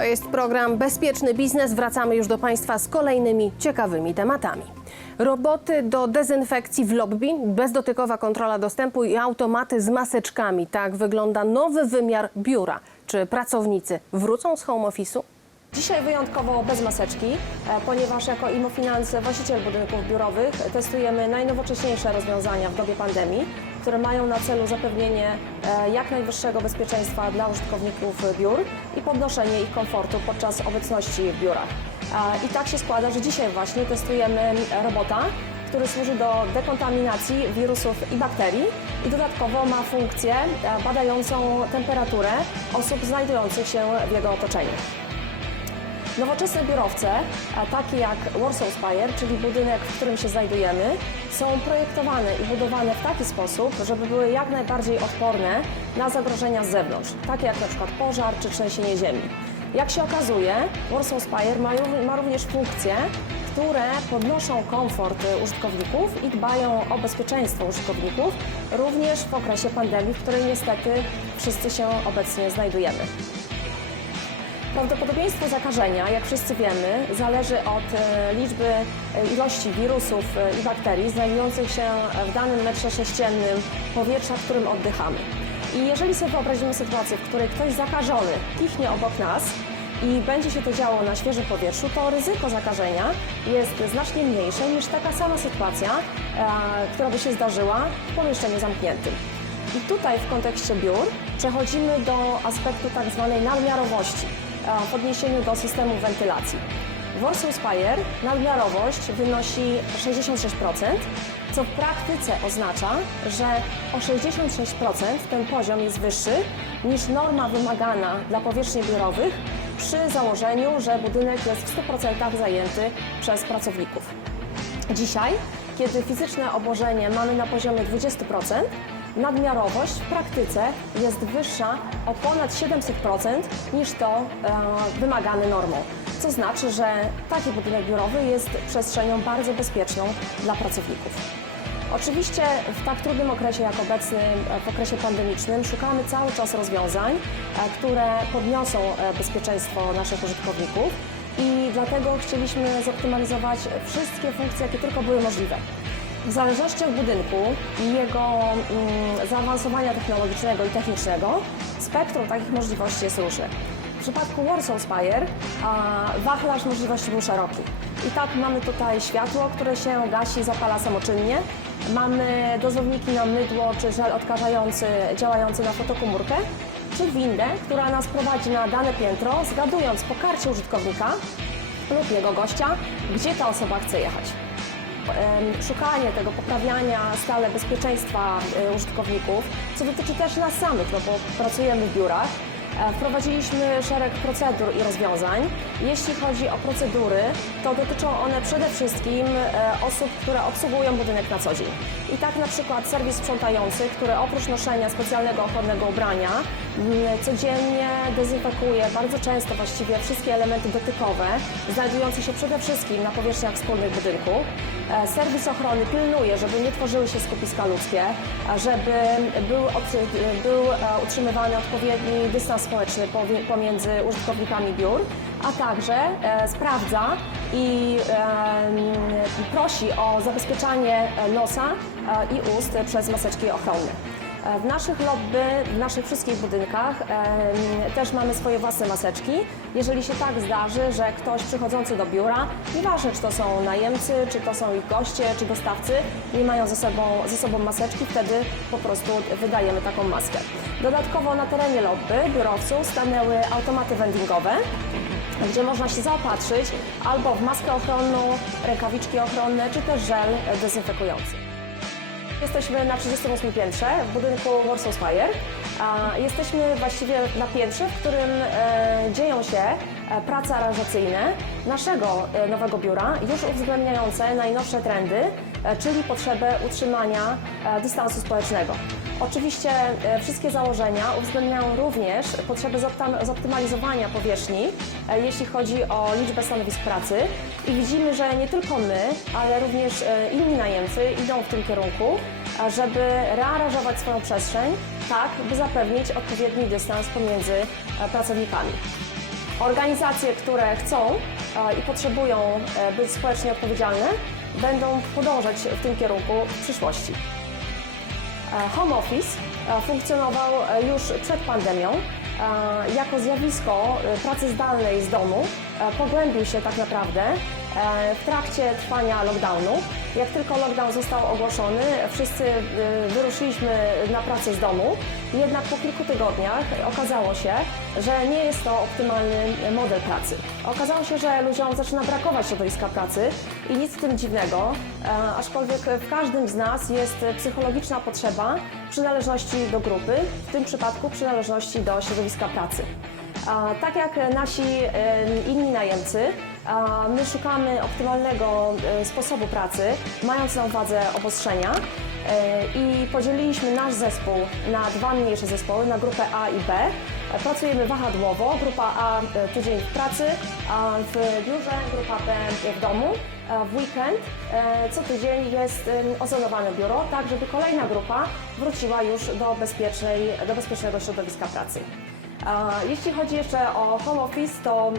To jest program Bezpieczny Biznes. Wracamy już do Państwa z kolejnymi ciekawymi tematami. Roboty do dezynfekcji w lobby, bezdotykowa kontrola dostępu i automaty z maseczkami. Tak wygląda nowy wymiar biura. Czy pracownicy wrócą z home office'u? Dzisiaj wyjątkowo bez maseczki, e, ponieważ jako Immofinance, właściciel budynków biurowych, testujemy najnowocześniejsze rozwiązania w dobie pandemii, które mają na celu zapewnienie e, jak najwyższego bezpieczeństwa dla użytkowników biur i podnoszenie ich komfortu podczas obecności w biurach. E, I tak się składa, że dzisiaj właśnie testujemy robota, który służy do dekontaminacji wirusów i bakterii i dodatkowo ma funkcję badającą temperaturę osób znajdujących się w jego otoczeniu. Nowoczesne biurowce, takie jak Warsaw Spire, czyli budynek, w którym się znajdujemy, są projektowane i budowane w taki sposób, żeby były jak najbardziej odporne na zagrożenia z zewnątrz, takie jak przykład pożar czy trzęsienie ziemi. Jak się okazuje, Warsaw Spire ma, ma również funkcje, które podnoszą komfort y, użytkowników i dbają o bezpieczeństwo użytkowników, również w okresie pandemii, w której niestety wszyscy się obecnie znajdujemy. Prawdopodobieństwo zakażenia, jak wszyscy wiemy, zależy od e, liczby, e, ilości wirusów e, i bakterii znajdujących się w danym metrze sześciennym powietrza, którym oddychamy. I jeżeli sobie wyobrazimy sytuację, w której ktoś zakażony kichnie obok nas i będzie się to działo na świeżym powietrzu, to ryzyko zakażenia jest znacznie mniejsze niż taka sama sytuacja, która by się zdarzyła w pomieszczeniu zamkniętym. I tutaj w kontekście biur przechodzimy do aspektu tak zwanej nadmiarowości w odniesieniu do systemu wentylacji. W Warsaw Spire nadmiarowość wynosi 66%, co w praktyce oznacza, że o 66% ten poziom jest wyższy niż norma wymagana dla powierzchni biurowych przy założeniu, że budynek jest w 100% zajęty przez pracowników. Dzisiaj, kiedy fizyczne obłożenie mamy na poziomie 20%, nadmiarowość w praktyce jest wyższa o ponad 700% niż to e, wymagane normą. Co znaczy, że taki budynek biurowy jest przestrzenią bardzo bezpieczną dla pracowników. Oczywiście w tak trudnym okresie jak obecny, w okresie pandemicznym, szukamy cały czas rozwiązań, e, które podniosą e, bezpieczeństwo naszych użytkowników i dlatego chcieliśmy zoptymalizować wszystkie funkcje, jakie tylko były możliwe. W zależności od budynku i jego mm, zaawansowania technologicznego i technicznego, spektrum takich możliwości jest różne. W przypadku Warsaw Spire a, wachlarz możliwości był szeroki. I tak mamy tutaj światło, które się gasi, zapala samoczynnie. Mamy dozowniki na mydło czy żel odkażający działający na fotokomórkę, czy windę, która nas prowadzi na dane piętro, zgadując po karcie użytkownika lub jego gościa, gdzie ta osoba chce jechać szukanie tego poprawiania stale bezpieczeństwa e, użytkowników, co dotyczy też nas samych, no bo pracujemy w biurach. E, Wprowadziliśmy szereg procedur i rozwiązań. Jeśli chodzi o procedury, to dotyczą one przede wszystkim e, osób, które obsługują budynek na co dzień. I tak na przykład serwis sprzątający, który oprócz noszenia specjalnego ochronnego ubrania codziennie dezynfekuje bardzo często właściwie wszystkie elementy dotykowe znajdujące się przede wszystkim na powierzchniach wspólnych budynku. E, Serwis ochrony pilnuje, żeby nie tworzyły się skupiska ludzkie, żeby był, był utrzymywany odpowiedni dystans społeczny pomiędzy użytkownikami biur, a także e, sprawdza i prosi o zabezpieczanie e, nosa e, i ust przez maseczki ochronne. E, W naszych lobby, w naszych wszystkich budynkach em, też mamy swoje własne maseczki. Jeżeli się tak zdarzy, że ktoś przychodzący do biura, nieważne czy to są najemcy, czy to są ich goście, czy dostawcy, nie mają ze sobą, ze sobą maseczki, wtedy po prostu wydajemy taką maskę. Dodatkowo na terenie lobby biurowców stanęły automaty vendingowe, gdzie można się zaopatrzyć albo w maskę ochronną, rękawiczki ochronne, czy też żel dezynfekujący. Jesteśmy na 38 piętrze w budynku Warsaw Spire. A Jesteśmy właściwie na piętrze, w którym e, dzieją się e, prace aranżacyjne naszego e, nowego biura, już uwzględniające najnowsze trendy, e, czyli potrzebę utrzymania e, dystansu społecznego. Oczywiście e, wszystkie założenia uwzględniają również potrzebę zoptam- zoptymalizowania powierzchni, e, jeśli chodzi o liczbę stanowisk pracy. I widzimy, że nie tylko my, ale również e, inni najemcy idą w tym kierunku, żeby rearanżować swoją przestrzeń tak, by zapewnić odpowiedni dystans pomiędzy e, pracownikami. Organizacje, które chcą e, i potrzebują e, być społecznie odpowiedzialne, będą podążać w tym kierunku w przyszłości. Home office funkcjonował już przed pandemią. Jako zjawisko pracy zdalnej z domu pogłębił się tak naprawdę w trakcie trwania lockdownu. Jak tylko lockdown został ogłoszony, wszyscy e, wyruszyliśmy na pracę z domu. Jednak po kilku tygodniach okazało się, że nie jest to optymalny model pracy. Okazało się, że ludziom zaczyna brakować środowiska pracy i nic w tym dziwnego, e, aczkolwiek w każdym z nas jest psychologiczna potrzeba przynależności do grupy, w tym przypadku przynależności do środowiska pracy. Tak jak nasi e, inni najemcy, my szukamy optymalnego e, sposobu pracy, mając na uwadze obostrzenia e, i podzieliliśmy nasz zespół na dwa mniejsze zespoły, na grupę A i B. Pracujemy wahadłowo, grupa A e, tydzień w pracy, a w biurze, grupa B w domu. W weekend co tydzień jest ozonowane biuro, tak żeby kolejna grupa wróciła już do, bezpiecznej, do bezpiecznego środowiska pracy. Jeśli chodzi jeszcze o home office, to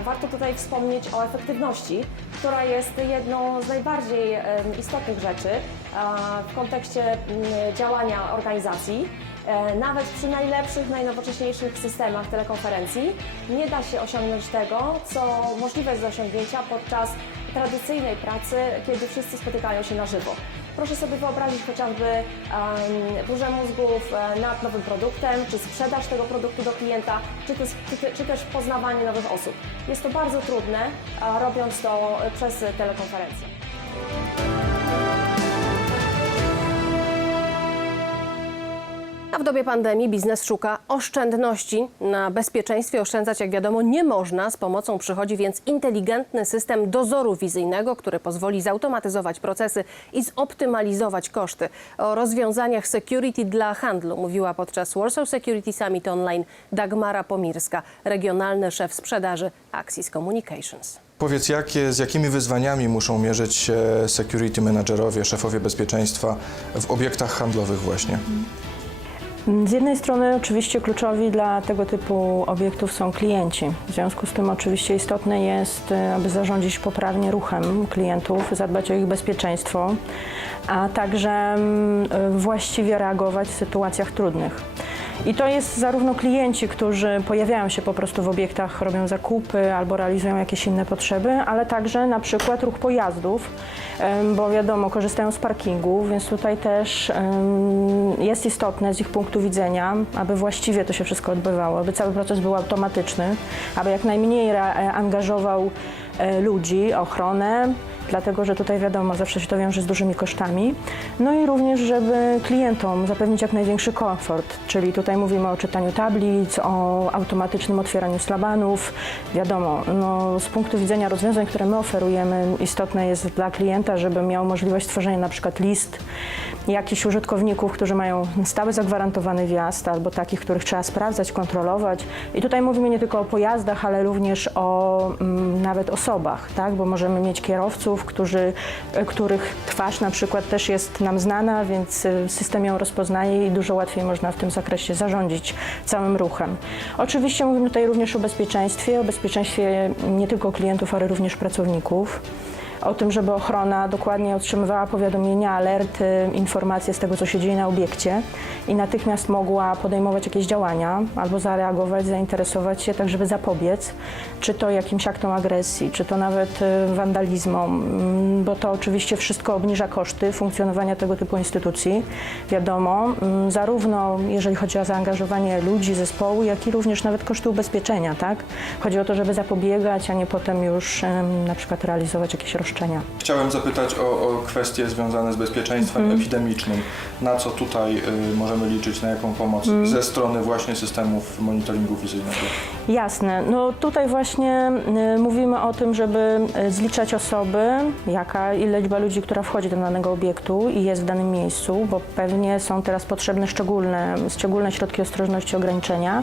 e, warto tutaj wspomnieć o efektywności, która jest jedną z najbardziej istotnych rzeczy w kontekście działania organizacji. E, Nawet przy najlepszych, najnowocześniejszych systemach telekonferencji nie da się osiągnąć tego, co możliwe jest do osiągnięcia podczas tradycyjnej pracy, kiedy wszyscy spotykają się na żywo. Proszę sobie wyobrazić chociażby em, burzę mózgów e, nad nowym produktem, czy sprzedaż tego produktu do klienta, czy, też- czy, czy też poznawanie nowych osób. Jest to bardzo trudne, a robiąc to e, przez telekonferencję. A w dobie pandemii biznes szuka oszczędności. Na bezpieczeństwie oszczędzać, jak wiadomo, nie można. Z pomocą przychodzi więc inteligentny system dozoru wizyjnego, który pozwoli zautomatyzować procesy i zoptymalizować koszty. O rozwiązaniach security dla handlu mówiła podczas Warsaw Security Summit Online Dagmara Pomirska, regionalny szef sprzedaży Axis Communications. Powiedz, jakie, z jakimi wyzwaniami muszą mierzyć się security managerowie, szefowie bezpieczeństwa w obiektach handlowych właśnie? Z jednej strony oczywiście kluczowi dla tego typu obiektów są klienci. W związku z tym oczywiście istotne jest, e, aby zarządzić poprawnie ruchem klientów, zadbać o ich bezpieczeństwo, a także mm, e, właściwie reagować w sytuacjach trudnych. I to jest zarówno klienci, którzy pojawiają się po prostu w obiektach, robią zakupy albo realizują jakieś inne potrzeby, ale także na przykład ruch pojazdów, bo wiadomo, korzystają z parkingu, więc tutaj też jest istotne z ich punktu widzenia, aby właściwie to się wszystko odbywało, aby cały proces był automatyczny, aby jak najmniej e, angażował e, ludzi, ochronę, dlatego że tutaj wiadomo, zawsze się to wiąże z dużymi kosztami. No i również, żeby klientom zapewnić jak największy komfort, czyli tutaj mówimy o czytaniu tablic, o automatycznym otwieraniu slabanów. Wiadomo, no, z punktu widzenia rozwiązań, które my oferujemy, istotne jest dla klienta, żeby miał możliwość stworzenia na przykład list jakichś użytkowników, którzy mają stały zagwarantowany wjazd, albo takich, których trzeba sprawdzać, kontrolować. I tutaj mówimy nie tylko o pojazdach, ale również o mm, nawet osobach, tak? bo możemy mieć kierowców, którzy, e, których twarz na przykład też jest nam znana, więc e, system ją rozpoznaje i dużo łatwiej można w tym zakresie zarządzić całym ruchem. Oczywiście mówimy tutaj również o bezpieczeństwie, o bezpieczeństwie nie tylko klientów, ale również pracowników o tym, żeby ochrona dokładnie otrzymywała powiadomienia, alerty, informacje z tego, co się dzieje na obiekcie i natychmiast mogła podejmować jakieś działania albo zareagować, zainteresować się, tak żeby zapobiec, czy to jakimś aktom agresji, czy to nawet y, wandalizmom, mm, bo to oczywiście wszystko obniża koszty funkcjonowania tego typu instytucji, wiadomo, mm, zarówno jeżeli chodzi o zaangażowanie ludzi, zespołu, jak i również nawet koszty ubezpieczenia, tak? Chodzi o to, żeby zapobiegać, a nie potem już na przykład realizować jakieś roszczenia. Chciałem zapytać o, o kwestie związane z bezpieczeństwem epidemicznym. Na co tutaj y, możemy liczyć, na jaką pomoc ze strony właśnie systemów monitoringu wizyjnego? Jasne. No tutaj właśnie y, mówimy o tym, żeby y, zliczać osoby, jaka i liczba ludzi, która wchodzi do danego obiektu i jest w danym miejscu, bo pewnie są teraz potrzebne szczególne, szczególne środki ostrożności, ograniczenia.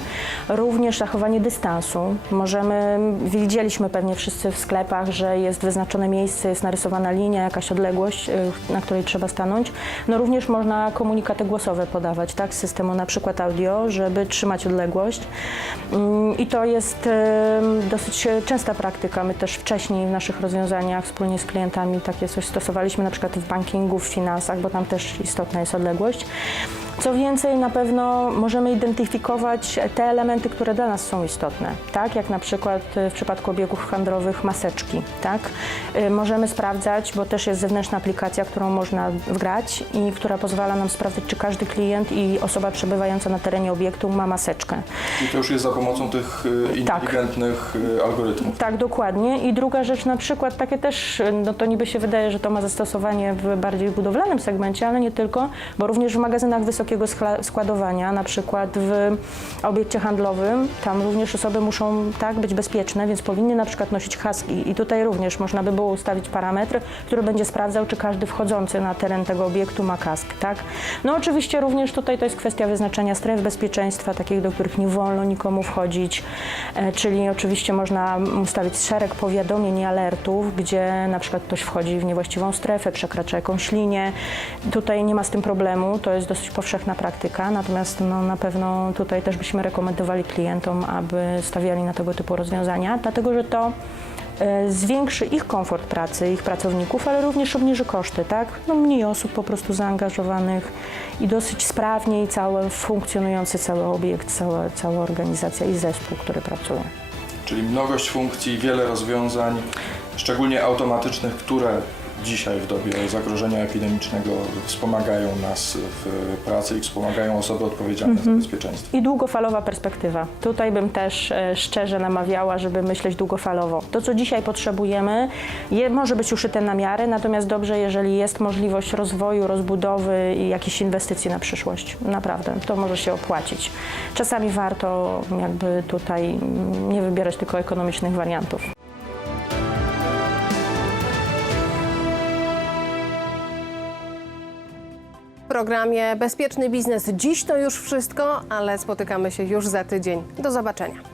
Również zachowanie dystansu. Możemy, widzieliśmy pewnie wszyscy w sklepach, że jest wyznaczone miejsce, jest narysowana linia, jakaś odległość, y, na której trzeba stanąć. No również można komunikaty głosowe podawać, tak, z systemu na przykład audio, żeby trzymać odległość. Mm, I to jest dosyć częsta praktyka. My też wcześniej w naszych rozwiązaniach wspólnie z klientami takie coś stosowaliśmy, na przykład w bankingu, w finansach, bo tam też istotna jest odległość. Co więcej, na pewno możemy identyfikować te elementy, które dla nas są istotne, tak? Jak na przykład y, w przypadku obiegów handlowych maseczki, tak? Y, Możemy sprawdzać, bo też jest zewnętrzna aplikacja, którą można wgrać i która pozwala nam sprawdzić, czy każdy klient i osoba przebywająca na terenie obiektu ma maseczkę. I to już jest za pomocą tych y, Tak. inteligentnych y, algorytmów. Tak, dokładnie. I druga rzecz, na przykład takie też, no to niby się wydaje, że to ma zastosowanie w bardziej budowlanym segmencie, ale nie tylko, bo również w magazynach wysokiego składowania, na przykład w obiekcie handlowym, tam również osoby muszą tak być bezpieczne, więc powinny na przykład nosić haski. I tutaj również można by było ustawić parametr, który będzie sprawdzał, czy każdy wchodzący na teren tego obiektu ma kask, tak? No oczywiście również tutaj to jest kwestia wyznaczenia stref bezpieczeństwa, takich, do których nie wolno nikomu wchodzić, e, czyli oczywiście można ustawić szereg powiadomień i alertów, gdzie na przykład ktoś wchodzi w niewłaściwą strefę, przekracza jakąś linię. Tutaj nie ma z tym problemu, to jest dosyć powszechna praktyka, natomiast no, na pewno tutaj też byśmy rekomendowali klientom, aby stawiali na tego typu rozwiązania, dlatego że to e, zwiększy ich komfort pracy, ich pracowników, ale również obniży koszty, tak? No, mniej osób po prostu zaangażowanych i dosyć sprawniej cały funkcjonujący cały obiekt, cała, cała organizacja i zespół, który pracuje. Czyli mnogość funkcji, wiele rozwiązań, szczególnie automatycznych, które dzisiaj w dobie zagrożenia epidemicznego wspomagają nas w pracy i wspomagają osoby odpowiedzialne Mhm. za bezpieczeństwo. I długofalowa perspektywa. Tutaj bym też e, szczerze namawiała, żeby myśleć długofalowo. To, co dzisiaj potrzebujemy, je, może być uszyte na miarę, natomiast dobrze, jeżeli jest możliwość rozwoju, rozbudowy i jakichś inwestycji na przyszłość. Naprawdę, to może się opłacić. Czasami warto jakby tutaj nie wybierać tylko ekonomicznych wariantów. Programie Bezpieczny Biznes dziś to już wszystko, ale spotykamy się już za tydzień. Do zobaczenia.